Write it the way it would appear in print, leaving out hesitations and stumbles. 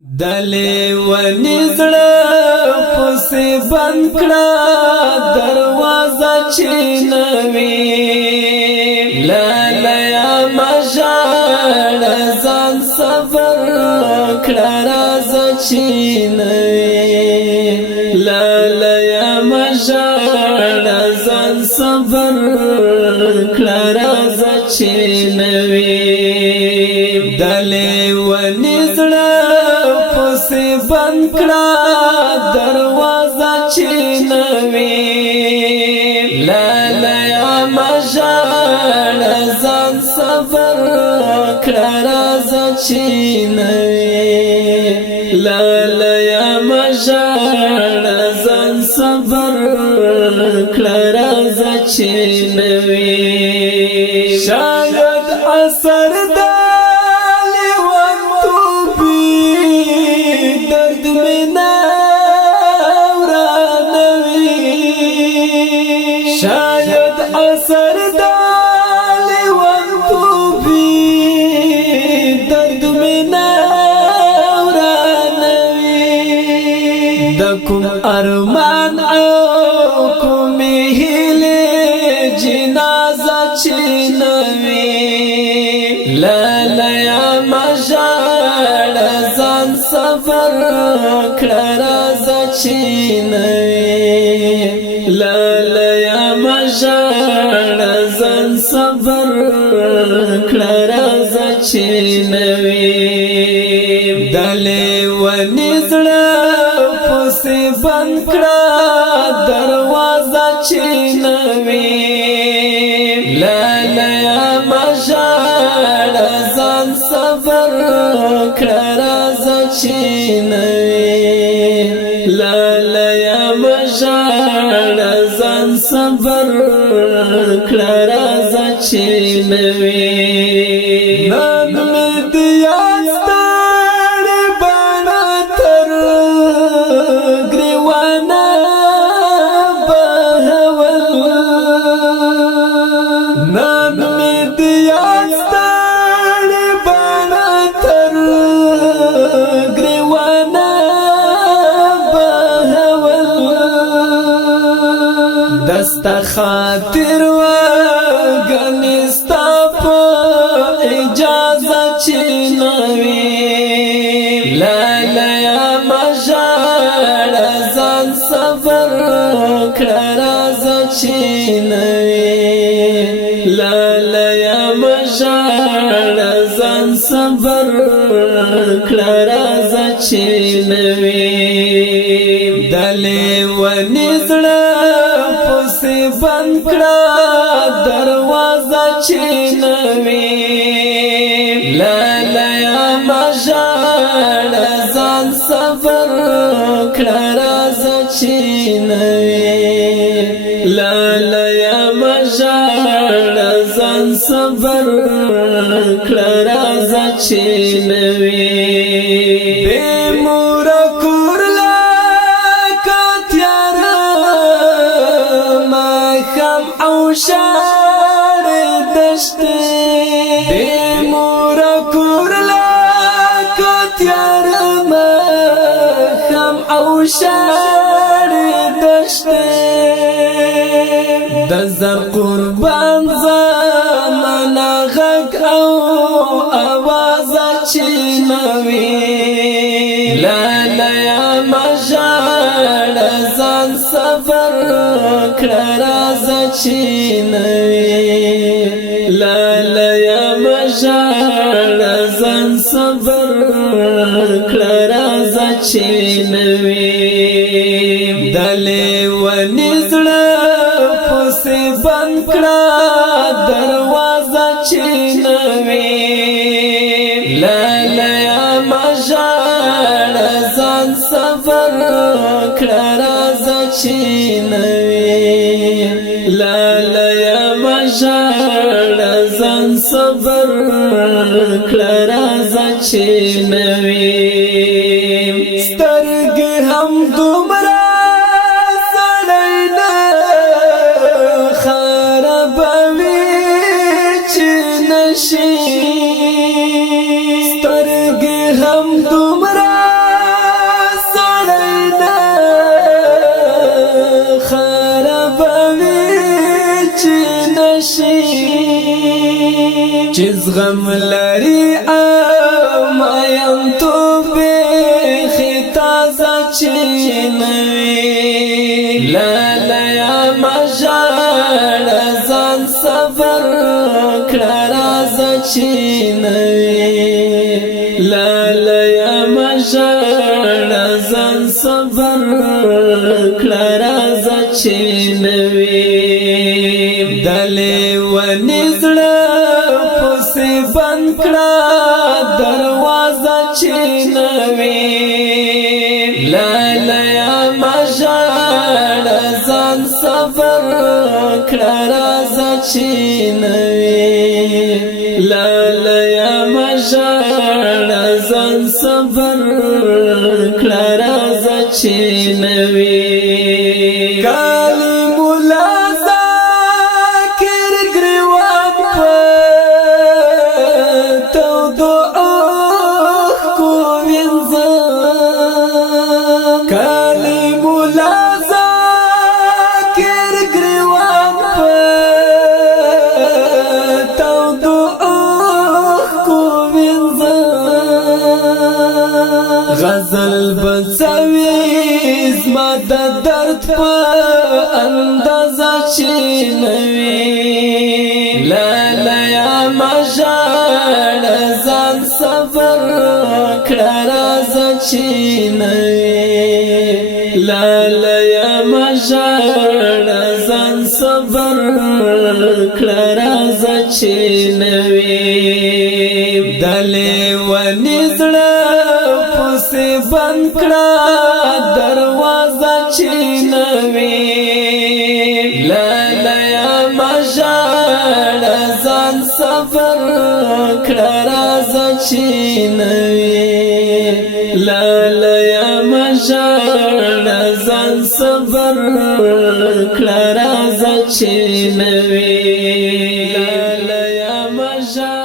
دلی ونی زړه پسې بند کړه دروازه چې نوي لالا مژړ ځان صبر کړه راځه چې نوي لالا مژړ ځان صبر کړه راځه چې نوي دلی ونی زړه پسې بند کړه دروازه چې نوي لالا مژړ ځان صبر کړه راځه چې نوي لالا مژړ ځان صبر کړه راځه چې نوي شاید اثر شاید اثر دالی وان تو بھی درد میں نورانوی دکم ارمان او کمی ہیلے جنازہ چینوی لالا مژړ ځان صبر کړه راځه چینوی لالا مژړ ځان صبر کړه راځه چې نوي دلی ونی زړه پسې بند کړه دروازه چې نوي لالا مژړ ځان صبر کړه راځه چې نوي لالا مژړ ځان صبر کړه راځه چې نوي نن مې د یاد ستړې بڼه تر ګریوانه بهول نن مې د یاد ستړې بڼه تر ګریوانه دستا خاطر و گنستا پا اجازه چی نوی لالا مژړ ځان صبر کړه راځه چی نوی لالا مژړ ځان صبر کړه راځه چی نوی دلی ونی زړه پسې بند کړه دروازه چې نوي لالا مژړ ځان صبر کړه راځه چې نوي لالا مژړ ځان صبر کړه راځه چې نوي شاړ دشته بے مور کور لا کتیار ما خم او شاړ دشته د زر قربان زمانه غږ او आवाज چینوي لالا مژړ ځان صبر کړه راځه چې نوي لالا مژړ ځان صبر کړه راځه چې نوي دلی ونی زړه پسې بند کړه دروازه چې نوي لالا مژړ ځان صبر کړه راځه چې نوي لالا مژړ ځان صبر کړه راځه چې نوي سترګې هم دومره سړی نه خرابوي چې نشي سترګې هم دومره زغم لري او مایم تو بیخی تازه چینوی لالا مجال زان صبر کلرازه چینوی لالا مجال زان صبر کلرازه چینوی دلی و نزله پسی بند کړه دروازه چینوي لالا مجال ځان صبر کړه رازه چینوي لالا مجال ځان صبر کړه رازه چینوي غزل بڅوي زما د درد په اندازه چینوي لالا مجال ځان صبر کړه رازه چینوي لالا مجال ځان صبر کړه رازه چینوي دلې ونی زړه پسی بند کړه دروازه چینوي لالا مجال ځان صبر کړه رازه چینوي لالا مجال ځان صبر کړه رازه چینوي لالا مجال